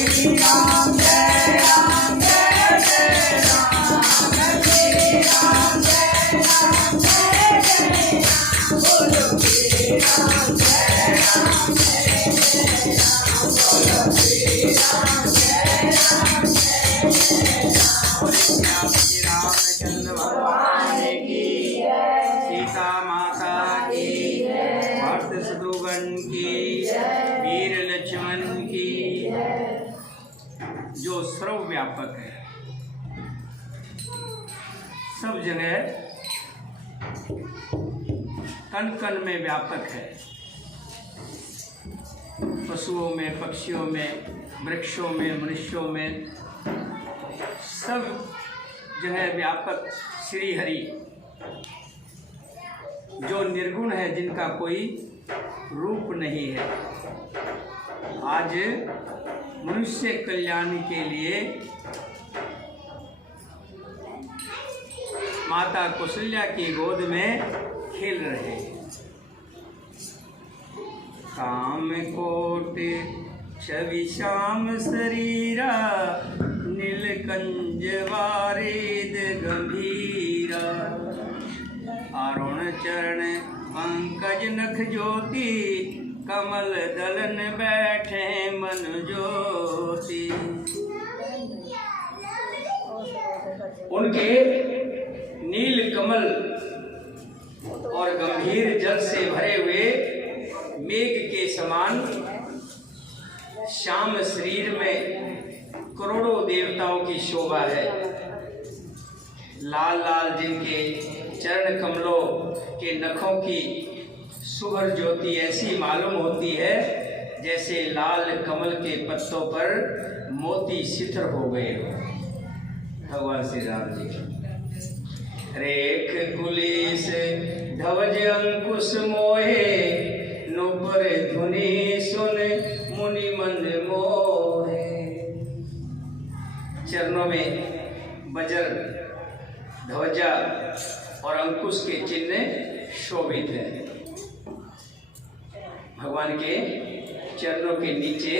श्री राम जय राम जय जय राम श्री राम जय राम जय जय राम बोलो श्री राम जय राम जय जय राम बोलो श्री राम जय राम जय जय राम श्री रामचंद्र भगवान की जय सीता माता की भक्त शत्रुघ्न की वीर लक्ष्मण की जो सर्वव्यापक है, सब जगह कण कण में व्यापक है, पशुओं में, पक्षियों में, वृक्षों में, मनुष्यों में, सब जगह व्यापक श्री हरि जो निर्गुण है, जिनका कोई रूप नहीं है। आज मनुष्य कल्याण के लिए माता कौशल्या की गोद में खेल रहे हैं। काम कोट छवि श्याम शरीरा नीलकंज वारिद गंभीरा अरुण चरण पंकज नख ज्योति कमल दलन बैठे मन ज्योति। उनके नील कमल और गंभीर जल से भरे हुए मेघ के समान श्याम शरीर में करोड़ों देवताओं की शोभा है। लाल लाल जिनके चरण कमलों के नखों की सुभर ज्योति ऐसी मालूम होती है जैसे लाल कमल के पत्तों पर मोती सिथर हो गए हो। भगवान श्री राम जी रेख कुलिस ध्वज अंकुश मोहे नुपुर धुनि सुन मुनि मन मोहे। चरणों में वज्र ध्वजा और अंकुश के चिन्ह शोभित है। भगवान के चरणों के नीचे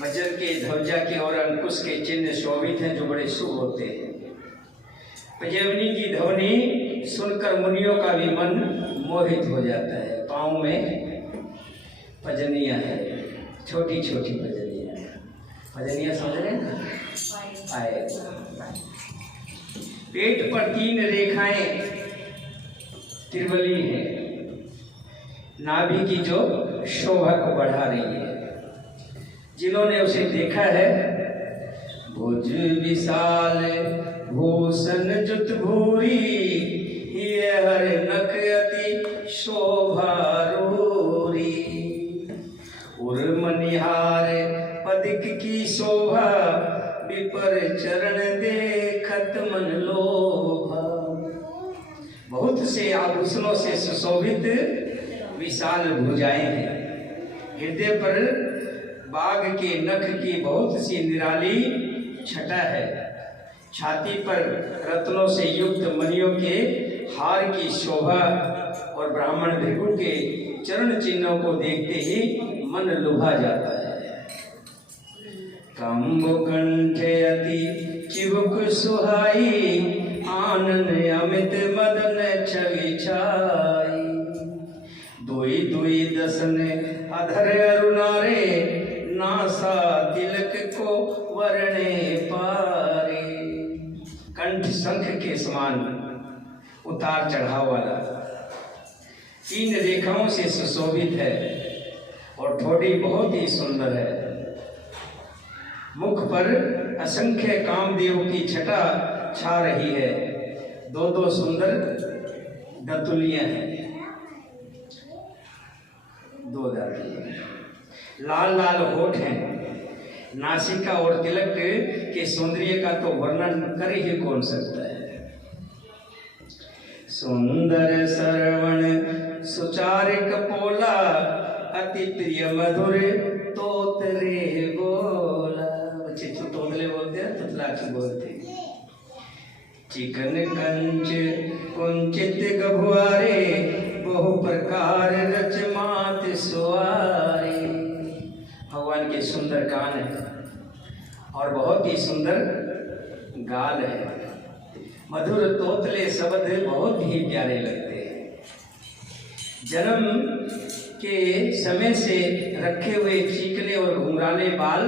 वज्र के, ध्वजा के और अंकुश के चिन्ह शोभित हैं जो बड़े शुभ होते हैं। पजवनी की ध्वनि सुनकर मुनियों का भी मन मोहित हो जाता है। पाँव में पजनियाँ हैं, छोटी छोटी पजनियाँ। पजनियाँ समझ रहे हैं ना? आए पेट पर 3 रेखाएं त्रिवली हैं, नाभि की जो शोभा को बढ़ा रही है। जिन्होंने उसे देखा है, भुज विशाल भूषण जुत भूरी ये हर नख अति शोभा रूरी। उर्मनिहार पदिक की शोभा विपर चरण देखत मन लोभा। बहुत से आभूषणों से सुशोभित विशाल भुजाएं हैं। हृदय पर बाघ के नख की बहुत सी निराली छटा है। छाती पर रत्नों से युक्त मणियों के हार की शोभा और ब्राह्मण भृगु के चरण चिन्हों को देखते ही मन लुभा जाता है। कंब कंठे अति चिबुक सुहाई आनंद अमित मदन छवि छाई। दुई दुई दसन अधर अरुणारे नासा तिलक को वर्णे पारे। कंठ शंख के समान उतार चढ़ाव वाला, 3 रेखाओं से सुशोभित है और ठोड़ी बहुत ही सुंदर है। मुख पर असंख्य कामदेव की छटा छा रही है। 2 सुंदर दंतुलियां हैं, 2 दाढ़ी, लाल लाल होठ हैं। नासिका और तिलक के सौंदर्य का तो वर्णन कर ही कौन सकता है। सुंदर श्रवण सुचार कपोला अति प्रिय मधुर तोतरे बोला। बच्चे तो तोतले बोलते हैं, तुतलाची बोलते हैं। चिकन कंच कुंचित गभुआरे बहु प्रकार रच मात सुआरे। भगवान भगवान के सुंदर कान है और बहुत ही सुंदर गाल है। मधुर तोतले शब्द बहुत ही प्यारे लगते हैं। जन्म के समय से रखे हुए चिकने और घुंघराले बाल,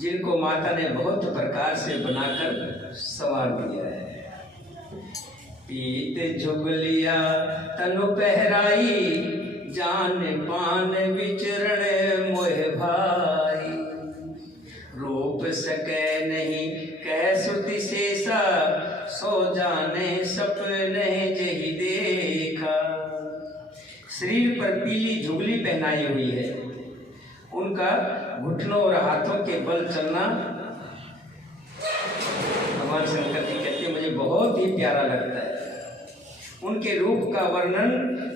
जिनको माता ने बहुत प्रकार से बनाकर संवार दिया है। पीत जुगलिया तनु पहराई, जान पान विचरण मोह भाई। रूप सके नहीं कह सुति शेषा, सो जाने सपने जही देखा। शरीर पर पीली झुगली पहनाई हुई है। उनका घुटनों और हाथों के बल चलना भगवान शंकर जी कहते हैं मुझे बहुत ही प्यारा लगता है। उनके रूप का वर्णन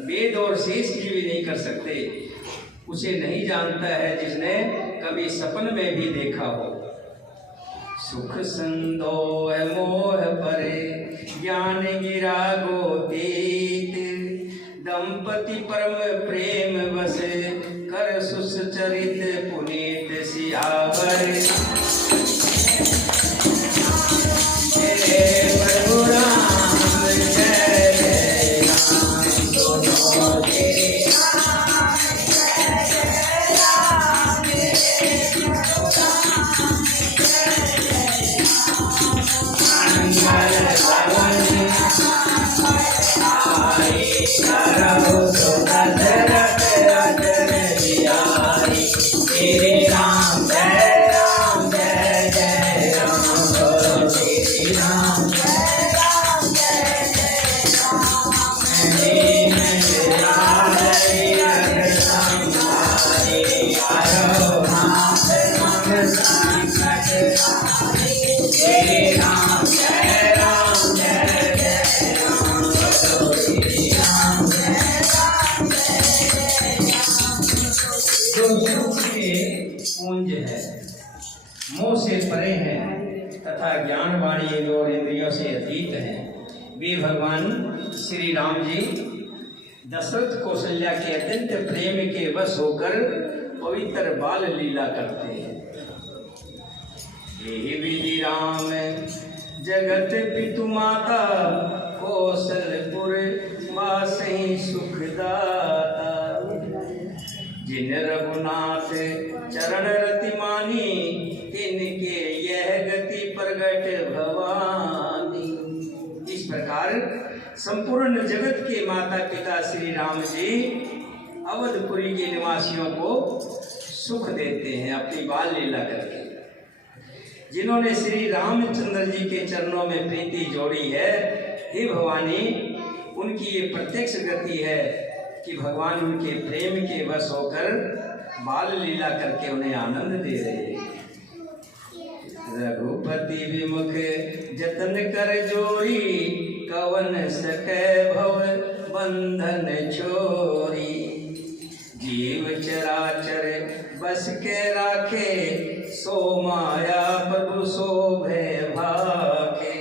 वेद और शेष जी भी नहीं कर सकते। उसे नहीं जानता है जिसने कभी सपन में भी देखा हो। सुख संदोह मोह परे, ज्ञान गिरा गोतीत। दंपति परम प्रेम बस, कर सुचरित पुनीत सियावर। प्रभु राम जय जय राम, दोनों तेरे पुंज है, मोह से परे हैं तथा ज्ञान वाणी और इंद्रियों से अतीत हैं। वे भगवान श्री राम जी दशरथ कौशल्या के अत्यंत प्रेम के वश होकर पवित्र बाल लीला करते हैं। यही विधि राम जगत पितु माता, कौशलपुर वासहि सुखदाता। जिन रघुनाथ चरण रति मानी, तिनके यह गति प्रगट भवानी। इस प्रकार संपूर्ण जगत के माता पिता श्री राम जी अवधपुरी के निवासियों को सुख देते हैं अपनी बाल लीला करके। जिन्होंने श्री रामचंद्र जी के चरणों में प्रीति जोड़ी है, हे भवानी, उनकी ये प्रत्यक्ष गति है कि भगवान उनके प्रेम के वश होकर बाल लीला करके उन्हें आनंद दे रहे हैं। रघुपति विमुख जतन कर जोरी, कवन सकै भव बंधन छोरी। जीव चराचर बस के राखे, सो माया प्रभु सो भय भाखे।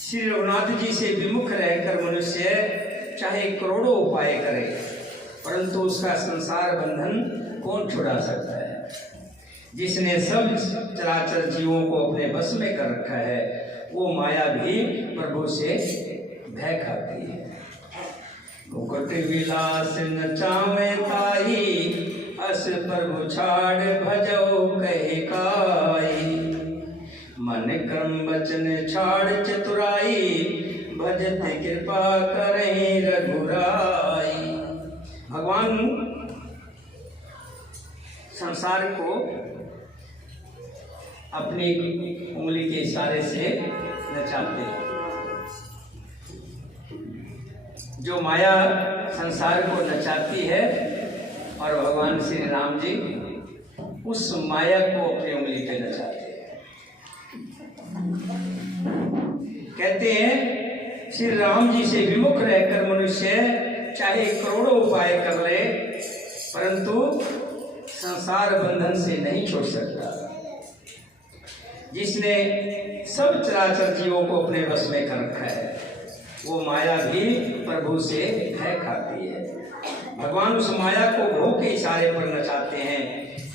श्री रघुनाथ जी से विमुख रहकर मनुष्य चाहे करोड़ों उपाय करे, परंतु उसका संसार बंधन कौन छुड़ा सकता है। जिसने सब चराचर जीवों को अपने बस में कर रखा है, वो माया भी प्रभु से भय खाती है। मुकुट विलास नचावे ताई, अस प्रभु छाड़ भजो कहे काई। मन क्रम वचन छाड़ चतुराई, भजत कृपा करें रघुराई। भगवान संसार को अपनी उंगली के इशारे से नचाते हैं। जो माया संसार को नचाती है और भगवान श्री राम जी उस माया को अपनी उंगली पे नचाते हैं। कहते हैं श्री राम जी से विमुख रहकर मनुष्य चाहे करोड़ों उपाय कर ले, परंतु संसार बंधन से नहीं छोड़ सकता। जिसने सब चराचर जीवों को अपने वश में कर रखा है, वो माया भी प्रभु से भय खाती है। भगवान उस माया को भोग के इशारे पर नचाते हैं।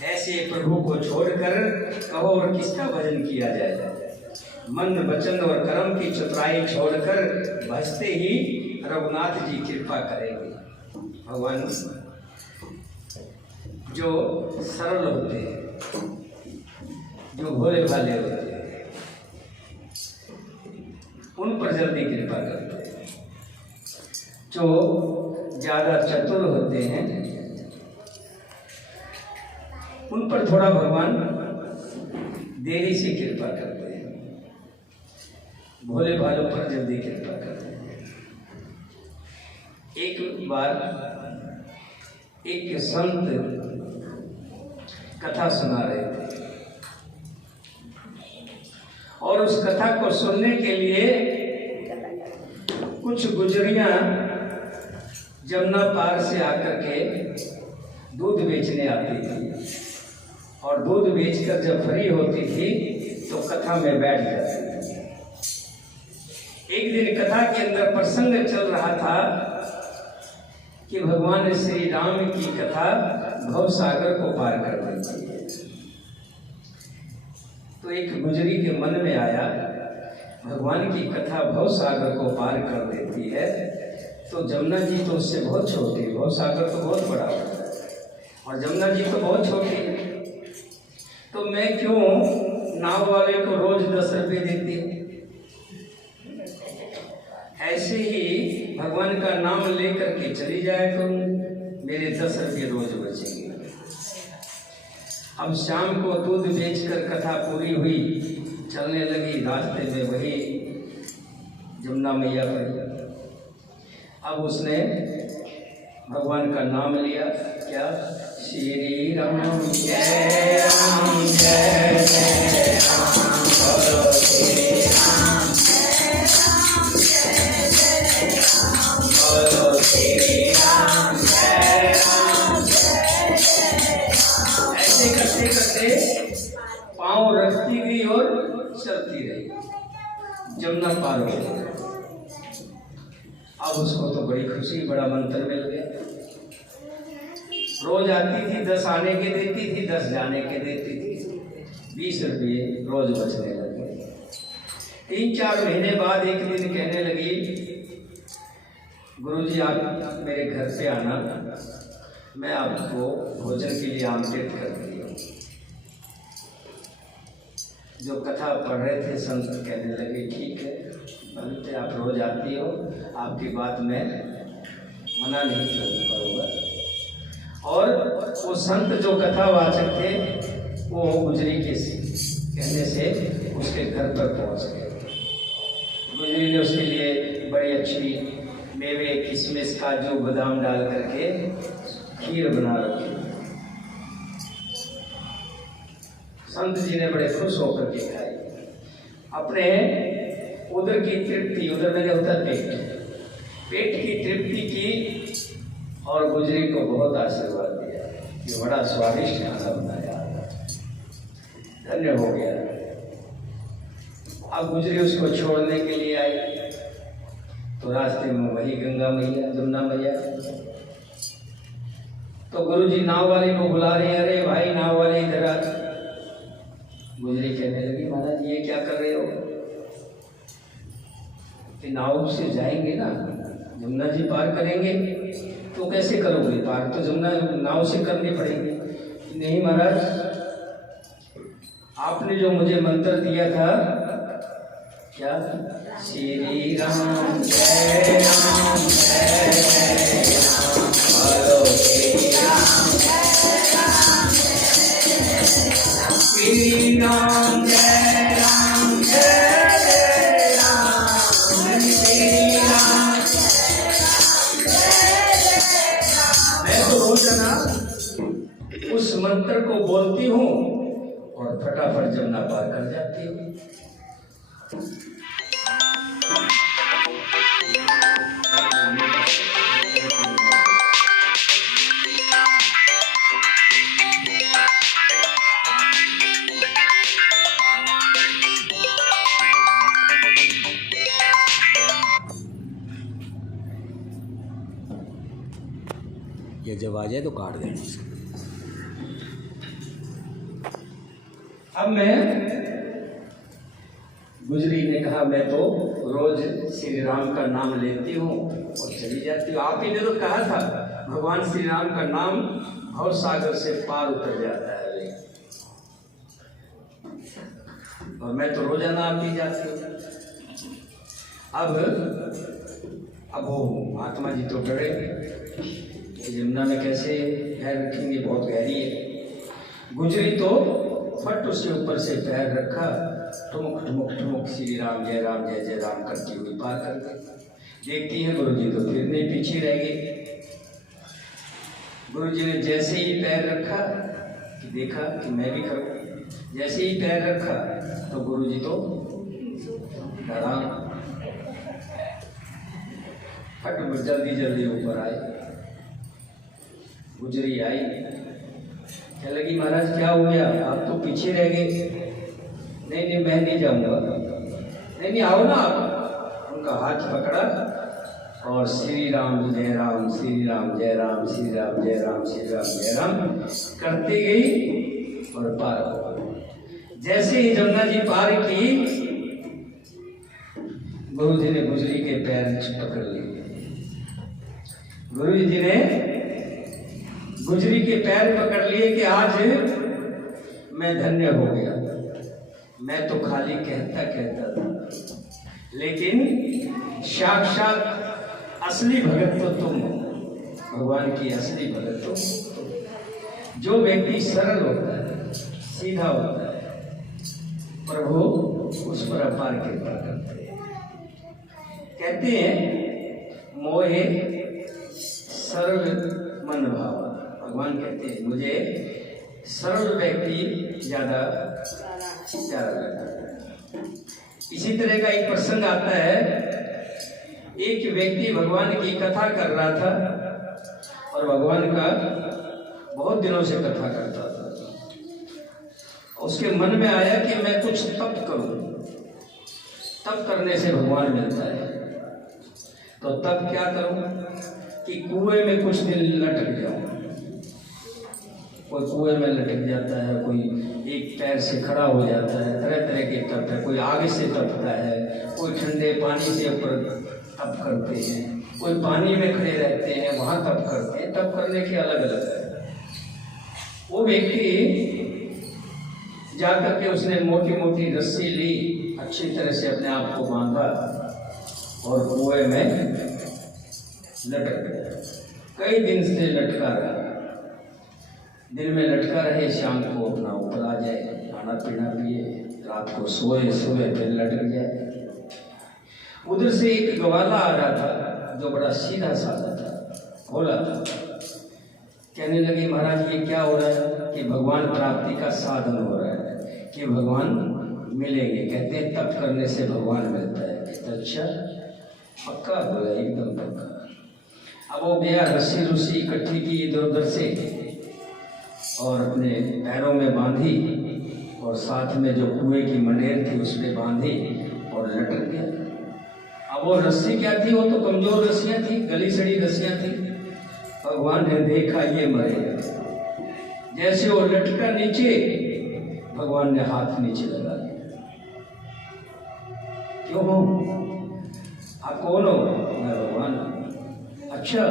ऐसे प्रभु को छोड़कर कहो और किसका भजन किया जाए। मन वचन और कर्म की चतुराई छोड़कर भजते ही रघुनाथ जी कृपा करेंगे। भगवान जो सरल होते हैं, जो भोले भाले होते हैं, उन पर जल्दी कृपा करते हैं। जो ज्यादा चतुर होते हैं उन पर थोड़ा भगवान देरी से कृपा करते हैं, भोले भालों पर जल्दी कृपा करते हैं। एक बार एक संत कथा सुना रहे थे और उस कथा को सुनने के लिए कुछ गुजरियां जमुना पार से आकर के दूध बेचने आती थी और दूध बेचकर जब फ्री होती थी तो कथा में बैठ जाती थी। एक दिन कथा के अंदर प्रसंग चल रहा था कि भगवान श्री राम की कथा भव सागर को पार कर देती है। तो एक गुजरी के मन में आया, भगवान की कथा भव सागर को पार कर देती है तो जमुना जी तो उससे बहुत छोटी, भव सागर तो बहुत बड़ा होता है और जमुना जी तो बहुत छोटी है, तो मैं क्यों नाव वाले को रोज 10 रुपये देती हूँ। ऐसे ही भगवान का नाम लेकर के चली जाया करूँ, मेरे 10 रुपये रोज बचेंगे। अब शाम को दूध बेचकर कथा पूरी हुई, चलने लगी, रास्ते में वही जमुना मैया पड़ी। अब उसने भगवान का नाम लिया, क्या श्री राम जय राम जय जय राम, बोलो श्री राम जय राम जय जय राम, बोलो श्री राम जय राम जय जय राम। ऐसे करते करते पाँव रखती गई और चलती रही, जमुना पार हो गई। अब उसको तो बड़ी खुशी, बड़ा मंत्र मिल गया। रोज आती थी, 10 आने के देती थी, 10 जाने के देती थी, 20 रुपये रोज बचने लगे। 3-4 महीने बाद एक दिन कहने लगी, गुरुजी आप मेरे घर पे आना, मैं आपको भोजन के लिए आमंत्रित करती हूँ। जो कथा पढ़ रहे थे संत कहने लगे, ठीक है बनते, आप रोज आती हो, आपकी बात मैं मना नहीं करूँगा। और वो संत जो कथावाचक थे वो गुजरी के कहने से उसके घर पर पहुंच गए। गुजरी ने उसके लिए बड़ी अच्छी मेवे, किशमिश, काजू, बादाम डाल करके खीर बना रखी। संत जी ने बड़े खुश होकर के खाई। अपने उधर की तृप्ति, उधर में होता पेट की तृप्ति की और गुजरी को बहुत आशीर्वाद दिया कि बड़ा स्वादिष्ट खाना बनाया, धन्य हो गया। अब गुजरी उसको छोड़ने के लिए आई तो रास्ते में वही गंगा मैया, जमुना मैया। तो गुरुजी नाव वाले को बुला रहे हैं, अरे भाई नाव वाले इधर आ। गुजरी कहने लगी, महाराज ये क्या कर रहे हो कि नाव से जाएंगे ना, जमुना जी पार करेंगे, तो कैसे करोगे पार, तो जमुना नाव से करनी पड़ेगी। नहीं महाराज, आपने जो मुझे मंत्र दिया था, क्या श्री राम जय राम जय जय राम, बोलो श्री राम जय राम जय राम, श्री राम जय राम जय जय राम, श्री राम मैं तो रोजाना उस मंत्र को बोलती हूँ और फटाफट जमुना पार कर जाती हूँ। ये जब आ जाए तो काट देना। अब मैं गुजरी ने कहा मैं तो रोज श्री राम का नाम लेती हूँ और चली जाती हूँ। आप ही ने तो कहा था भगवान श्री राम का नाम भव सागर से पार उतर जाता है, और मैं तो रोजाना आप ही जाती हूँ। अब वो महात्मा जी तो डरे, यमुना में कैसे पैर रखेंगे, बहुत गहरी है। गुजरी तो फट उसके ऊपर से पैर रखा, ठुमुक ठुमुक ठुमुक श्री राम जय जय राम करती हुई पार कर गई। देखती है गुरु जी तो फिर नहीं, पीछे रह गए। गुरु जी ने जैसे ही पैर रखा कि देखा कि मैं भी करूँ, जैसे ही पैर रखा तो गुरु जी तो डरा, फट जल्दी जल्दी ऊपर आए। गुजरी आई, क्या लगी महाराज क्या हो गया, आप तो पीछे रह गए। नहीं मैं नहीं जाऊंगा। नहीं आओ ना आप। उनका हाथ पकड़ा और श्री राम जय राम श्री राम जय राम श्री राम जय राम श्री राम जय राम करती गई और पार हो। जैसे ही जमुना जी पार की, गुरु जी ने गुजरी के पैर पकड़ लिए। गुरु जी ने गुजरी के पैर पकड़ लिए कि आज मैं धन्य हो गया। मैं तो खाली कहता था, लेकिन साक्षात असली भगत तो तुम हो, भगवान की असली भगत तो तुम। जो व्यक्ति सरल होता है, सीधा होता है, प्रभु उस पर अपार कृपा करते हैं। कहते हैं मोहे सरल मन भाव। भगवान कहते हैं मुझे सरल व्यक्ति ज्यादा प्यारा लगता है। इसी तरह का एक प्रसंग आता है। एक व्यक्ति भगवान की कथा कर रहा था और भगवान का बहुत दिनों से कथा करता था। उसके मन में आया कि मैं कुछ तप करूं, तप करने से भगवान मिलता है। तो तब क्या करूं कि कुएं में कुछ दिन लटक जाऊं। कोई कुएं में लटक जाता है, कोई एक पैर से खड़ा हो जाता है, तरह तरह के तप है। कोई आग से तपता है, कोई ठंडे पानी से ऊपर तप करते हैं, कोई पानी में खड़े रहते हैं वहाँ तप करते हैं। तप करने के अलग अलग है। वो व्यक्ति जाकर के उसने मोटी मोटी रस्सी ली, अच्छी तरह से अपने आप को बांधा और कुएं में लटक गया। कई दिन से लटका रहा। दिन में लटका रहे, शाम को अपना ऊपर आ जाए, खाना पीना पिए, रात को सोए फिर लटक जाए। उधर से एक ग्वाला आ रहा था जो बड़ा सीधा साधा था, भोला था। कहने लगे महाराज ये क्या हो रहा है कि भगवान प्राप्ति का साधन हो रहा है, कि भगवान मिलेंगे। कहते हैं तप करने से भगवान मिलता है। अच्छा पक्का बोला, एकदम पक्का। अब वो गया, रस्सी रुस्सी इकट्ठी की इधर उधर से और अपने पैरों में बांधी और साथ में जो कुएं की मनेर थी उसमें बांधी और लटक गया। अब वो रस्सी क्या थी, वो तो कमजोर रस्सियां थी, गली सड़ी रस्सियां थी। भगवान ने देखा ये मरेगा। जैसे वो लटका नीचे, भगवान ने हाथ नीचे लगा दिया। क्यों हो, आप कौन हो? मैं भगवान। अच्छा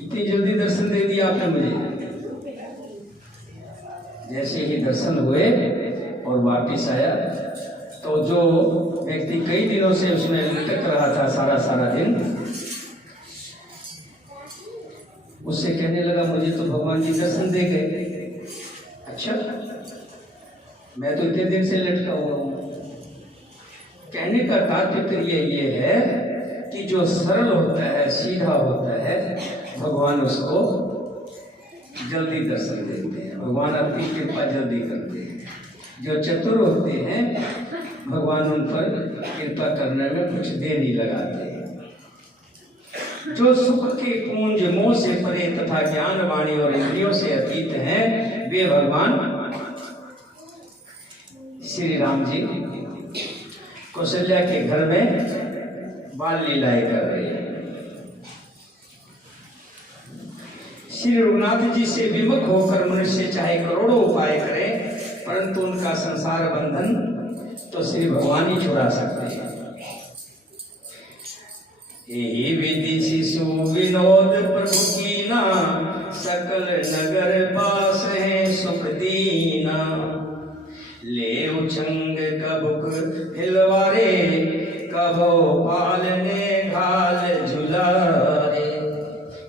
इतनी जल्दी दर्शन दे दिया आपने मुझे। जैसे ही दर्शन हुए और वापिस आया तो जो व्यक्ति कई दिनों से उसमें लटक रहा था सारा दिन, उससे कहने लगा मुझे तो भगवान जी दर्शन दे गए। अच्छा मैं तो इतने दिन से लटका हुआ हूं। कहने का तात्पर्य ये है कि जो सरल होता है, सीधा होता है, भगवान उसको जल्दी दर्शन देते हैं, भगवान अपनी कृपा जल्दी करते हैं। जो चतुर होते हैं भगवान उन पर कृपा करने में कुछ देर नहीं लगाते। जो सुख के पूंज मोह से परे तथा ज्ञान वाणी और इंद्रियों से अतीत हैं, वे भगवान श्री राम जी कौशल्या के घर में बाल लीलाएं कर रहे हैं। श्री रघुनाथ जी से विमुख होकर मनुष्य चाहे करोड़ों उपाय करे, परंतु उनका संसार बंधन तो श्री भगवान ही छुड़ा सकते हैं। यही विधि शिशु विनोद प्रभु कीना, सकल नगर पास है सुख दीना। ले उछंग कबुक हिलवारे, कबो पालने घाल झुलारे।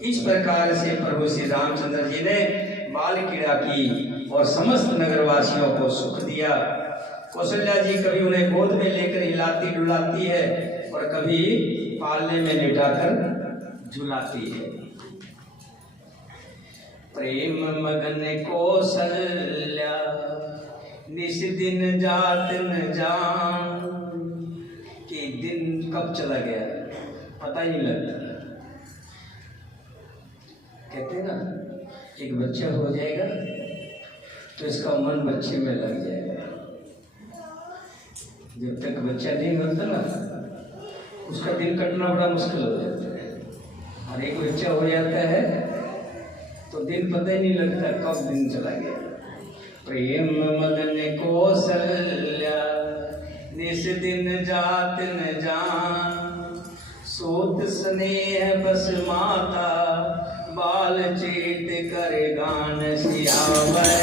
इस प्रकार से प्रभु श्री रामचंद्र जी ने बाल क्रीड़ा की और समस्त नगरवासियों को सुख दिया। कौशल्या जी कभी उन्हें गोद में लेकर हिलाती डुलाती है और कभी पालने में लिटाकर झुलाती है। प्रेम मगन कौशल्या निस दिन जात न जान, कि दिन कब चला गया पता ही नहीं लगता। कहते हैं ना, एक बच्चा हो जाएगा तो इसका मन बच्चे में लग जाएगा। जब तक बच्चा नहीं होता ना, उसका दिन कटना बड़ा मुश्किल हो जाता है। और एक बच्चा हो जाता है तो दिन पता ही नहीं लगता कब दिन चला गया। प्रेम मगन कौशल्या निस दिन जात न जान, सूत स्नेह बस माता, बाल चीत कर गान सियावै।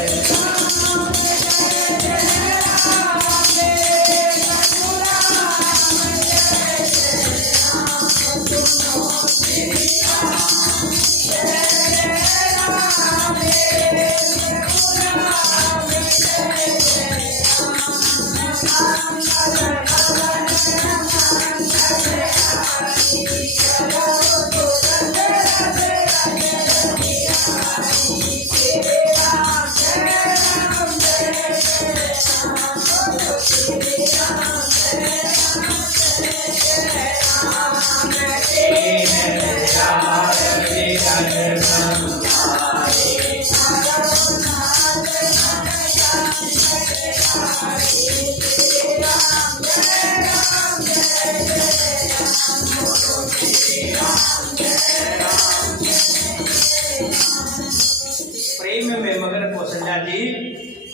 प्रेम में मगन कौशल्या जी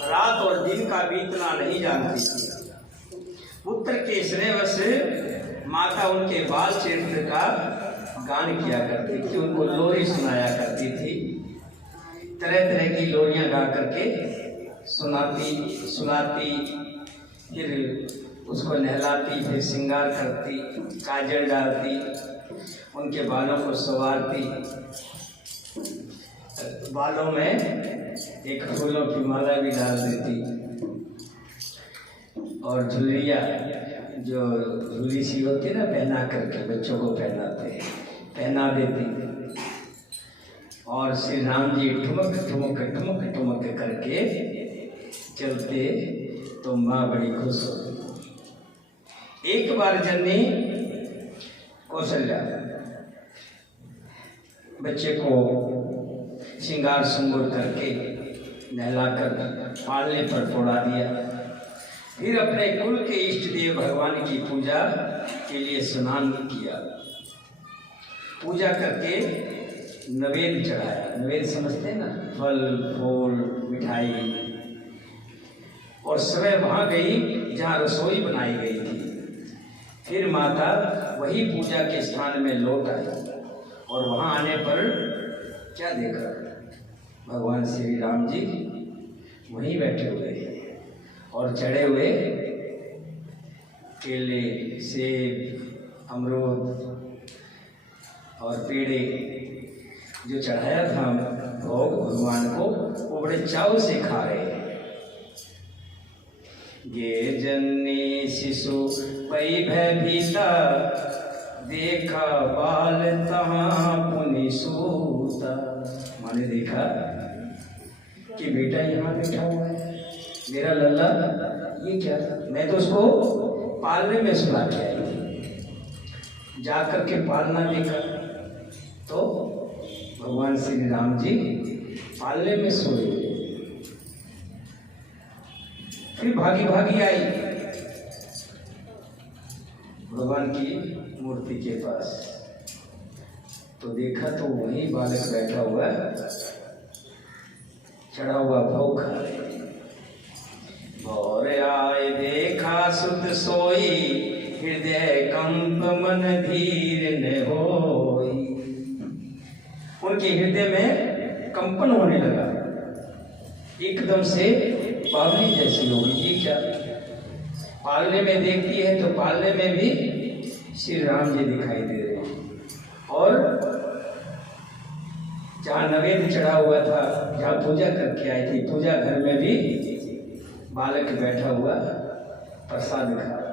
रात और दिन का बीतना नहीं जानती थी। पुत्र के स्नेहवश माता उनके बाल चरित्र का गान किया करती थी, उनको लोरी सुनाया करती थी। तरह तरह की लोरियां गा करके सुनाती, फिर उसको नहलाती, फिर श्रृंगार करती, काजल डालती, उनके बालों को संवारती, बालों में एक फूलों की माला भी डाल देती और झुलिया जो झुली सी होती है ना, पहना करके बच्चों को पहना देती। और श्री राम जी ठुमक ठुमक ठुमक ठुमक करके चलते तो माँ बड़ी खुश होती। एक बार जननी कौशल्या बच्चे को श्रृंगार संगोर करके नहलाकर पालने पर पौड़ा दिया। फिर अपने कुल के इष्ट देव भगवान की पूजा के लिए स्नान किया। पूजा करके नवेद चढ़ाया। नवेद समझते हैं ना, फल फूल मिठाई। और समय वहाँ गई जहाँ रसोई बनाई गई थी। फिर माता वही पूजा के स्थान में लौट आई और वहाँ आने पर क्या देखा, भगवान श्री राम जी वहीं बैठे हुए और चढ़े हुए केले, सेब, अमरूद और पेड़े जो चढ़ाया था भोग भगवान को, वो बड़े चाव से खा रहे हैं। ये जननी शिशु पई भयभीता, देखा बाल तहाँ पुनि सूता। माने देखा कि बेटा यहाँ बैठा हुआ है, मेरा लल्ला, ये क्या था? मैं तो उसको पालने में सुला के आई थी। जा करके पालना देखा तो भगवान श्री राम जी पालने में सोए। फिर भागी भागी आई भगवान की मूर्ति के पास, तो देखा तो वही बालक बैठा हुआ चढ़ा हुआ भोग खा रहे। सोई, हृदय कंप मन धीर न होई। उनके हृदय में कंपन होने लगा, एकदम से बावली जैसी हो गई। ये क्या, पालने में देखती है तो पालने में भी श्री राम जी दिखाई दे रहे हैं। और जहाँ नवेद चढ़ा हुआ था, जहाँ पूजा करके आई थी, पूजा घर में भी बालक बैठा हुआ प्रसाद खा